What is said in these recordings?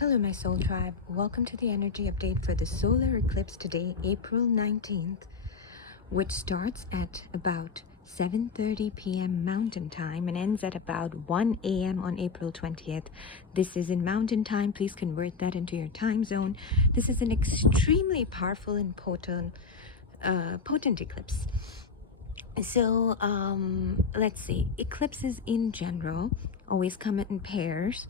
Hello, my soul tribe. Welcome to the energy update for the solar eclipse today, April 19th, which starts at about 7:30 p.m. Mountain Time and ends at about 1 a.m. on April 20th. This is in Mountain Time. Please convert that into your time zone. This is an extremely powerful and potent eclipse. So, let's see. Eclipses in general always come in pairs.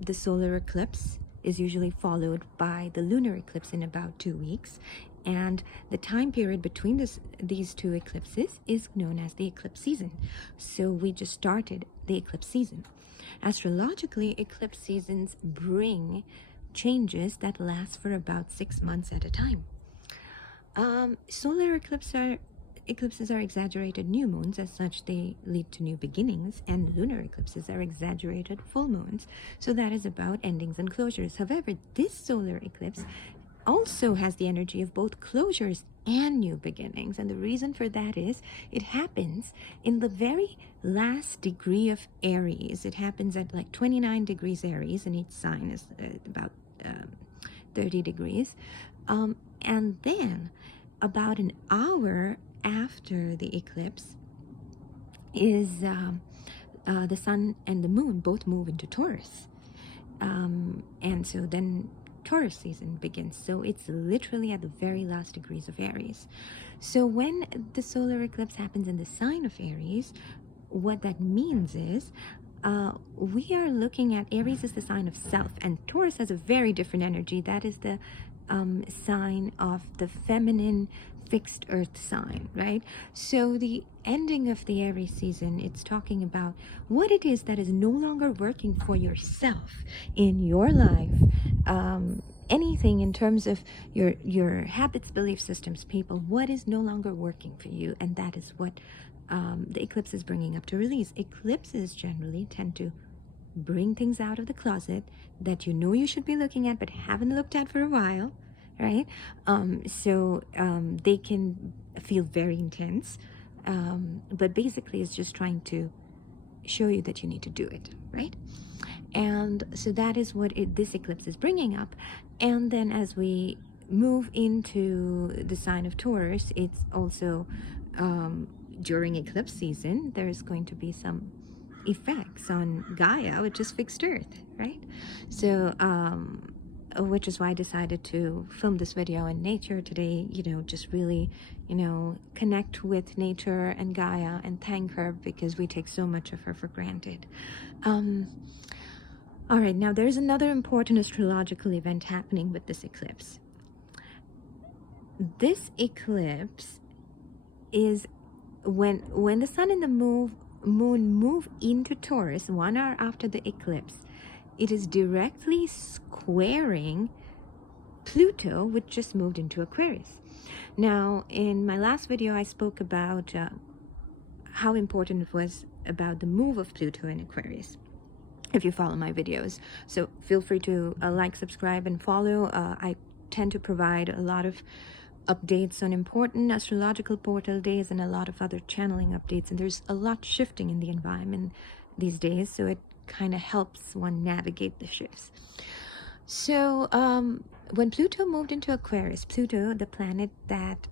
The solar eclipse is usually followed by the lunar eclipse in about 2 weeks, and the time period between these two eclipses is known as the eclipse season. So we just started the eclipse season. Astrologically, eclipse seasons bring changes that last for about 6 months at a time. Solar eclipses are exaggerated new moons. As such, they lead to new beginnings, and lunar eclipses are exaggerated full moons. So that is about endings and closures. However, this solar eclipse also has the energy of both closures and new beginnings, and the reason for that is it happens in the very last degree of Aries. It happens at like 29 degrees Aries, and each sign is about 30 degrees, and then about an hour after the eclipse is the sun and the moon both move into Taurus, and so then Taurus season begins. So it's literally at the very last degrees of Aries. So when the solar eclipse happens in the sign of Aries, what that means is we are looking at Aries is the sign of self, and Taurus has a very different energy. That is the sign of the feminine fixed earth sign, right? So the ending of the Aries season, it's talking about what it is that is no longer working for yourself in your life. Anything in terms of your habits, belief systems, people, what is no longer working for you, and that is what the eclipse is bringing up to release. Eclipses generally tend to bring things out of the closet that you know you should be looking at but haven't looked at for a while, right? So they can feel very intense, but basically it's just trying to show you that you need to do it, right? And so that is what this eclipse is bringing up. And then as we move into the sign of Taurus, it's also during eclipse season, there's going to be some effects on Gaia, which is fixed earth, right? So which is why I decided to film this video in nature today, just really, connect with nature and Gaia and thank her, because we take so much of her for granted. All right, now there's another important astrological event happening with this eclipse. This eclipse is when the sun and the moon move into Taurus 1 hour after the eclipse. It is directly squaring Pluto, which just moved into Aquarius. Now, in my last video, I spoke about how important it was about the move of Pluto in Aquarius, if you follow my videos. So feel free to like, subscribe, and follow. I tend to provide a lot of updates on important astrological portal days and a lot of other channeling updates, and there's a lot shifting in the environment these days, so it kind of helps one navigate the shifts. So when Pluto moved into Aquarius, Pluto, the planet that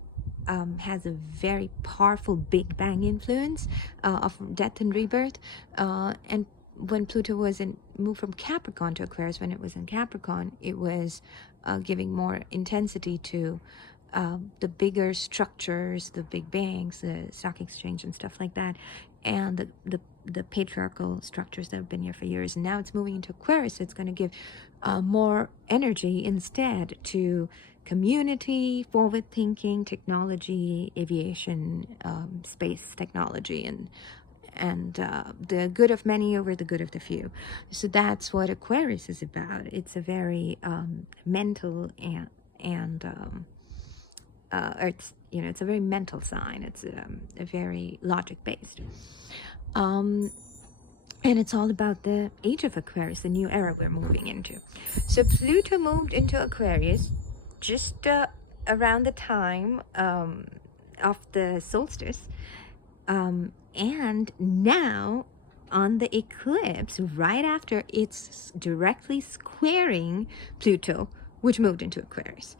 has a very powerful Big Bang influence of death and rebirth, and when Pluto moved from Capricorn to Aquarius, when it was in Capricorn, it was giving more intensity to the bigger structures, the big banks, the stock exchange and stuff like that, and the patriarchal structures that have been here for years. And now it's moving into Aquarius, so it's going to give more energy instead to community, forward thinking, technology, aviation, space technology, and the good of many over the good of the few. So that's what Aquarius is about. It's a very mental and it's a very mental sign. It's a very logic based, and it's all about the age of Aquarius, the new era we're moving into. So Pluto moved into Aquarius just around the time of the solstice, and now on the eclipse right after it's directly squaring Pluto, which moved into Aquarius.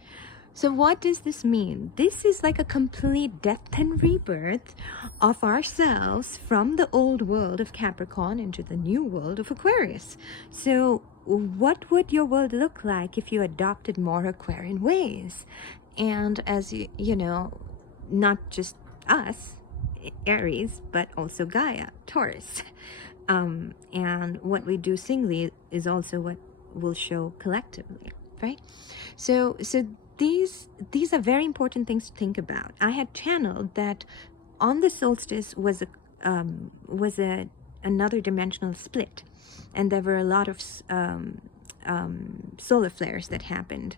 So what does this mean? This is like a complete death and rebirth of ourselves from the old world of Capricorn into the new world of Aquarius. So what would your world look like if you adopted more Aquarian ways? And as you know, not just us, Aries, but also Gaia, Taurus. And what we do singly is also what will show collectively, right? So these are very important things to think about. I had channeled that on the solstice was another dimensional split, and there were a lot of solar flares that happened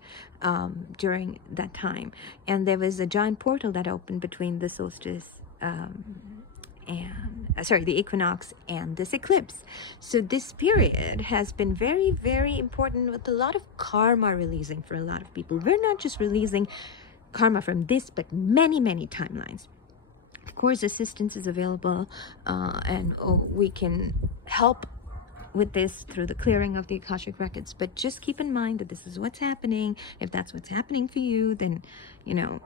during that time, and there was a giant portal that opened between the solstice the equinox and this eclipse. So this period has been very, very important, with a lot of karma releasing for a lot of people. We're not just releasing karma from this, but many, many timelines. Of course, assistance is available, and we can help with this through the clearing of the Akashic records. But just keep in mind that this is what's happening. If that's what's happening for you, then, you know,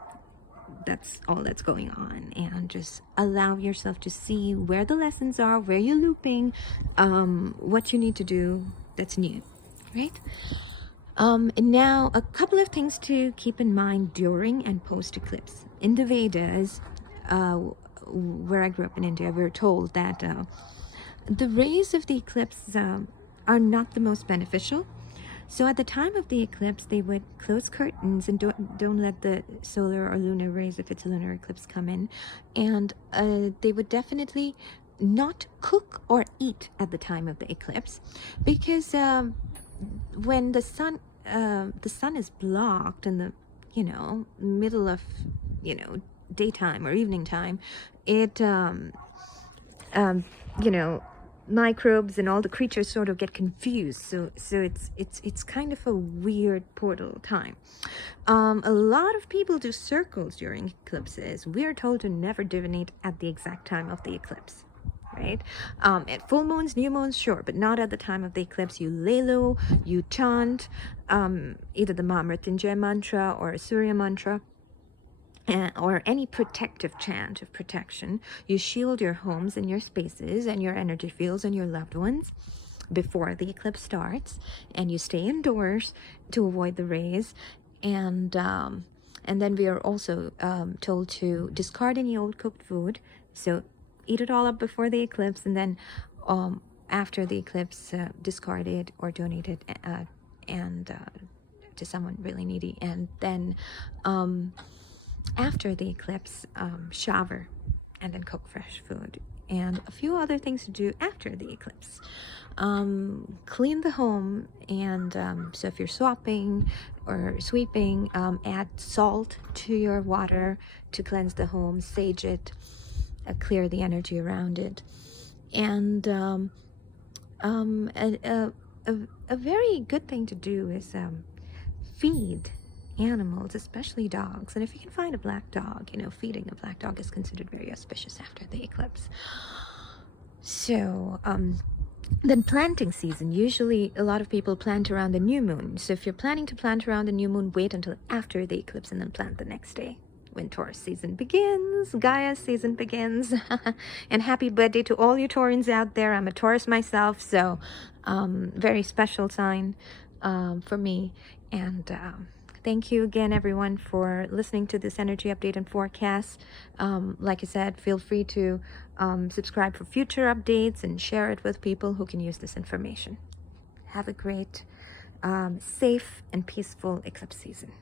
that's all that's going on. And just allow yourself to see where the lessons are, where you're looping, what you need to do that's new, right? And now a couple of things to keep in mind during and post eclipse. In the Vedas, where I grew up in India, we were told that the rays of the eclipse are not the most beneficial. So at the time of the eclipse, they would close curtains and don't let the solar or lunar rays, if it's a lunar eclipse, come in. And they would definitely not cook or eat at the time of the eclipse, because when the sun is blocked in the middle of daytime or evening time, it microbes and all the creatures sort of get confused. So it's kind of a weird portal time. A lot of people do circles during eclipses. We're told to never divinate at the exact time of the eclipse, right? At full moons, new moons, sure, but not at the time of the eclipse. You lay low, you chant either the Mrityunjay mantra or a Surya mantra, or any protective chant of protection. You shield your homes and your spaces and your energy fields and your loved ones before the eclipse starts, and you stay indoors to avoid the rays. And then we are also told to discard any old cooked food. So eat it all up before the eclipse, and then after the eclipse, discard it or donate it to someone really needy. And then after the eclipse, shower and then cook fresh food. And a few other things to do after the eclipse. Clean the home, and so if you're swapping or sweeping, add salt to your water to cleanse the home, sage it, clear the energy around it. And a very good thing to do is feed animals, especially dogs. And if you can find a black dog, feeding a black dog is considered very auspicious after the eclipse. So then planting season, usually a lot of people plant around the new moon. So if you're planning to plant around the new moon, wait until after the eclipse and then plant the next day, when Taurus season begins, Gaia season begins. And happy birthday to all you Taurans out there. I'm a Taurus myself, so very special sign for me. And thank you again, everyone, for listening to this energy update and forecast. Like I said, feel free to subscribe for future updates and share it with people who can use this information. Have a great, safe, and peaceful eclipse season.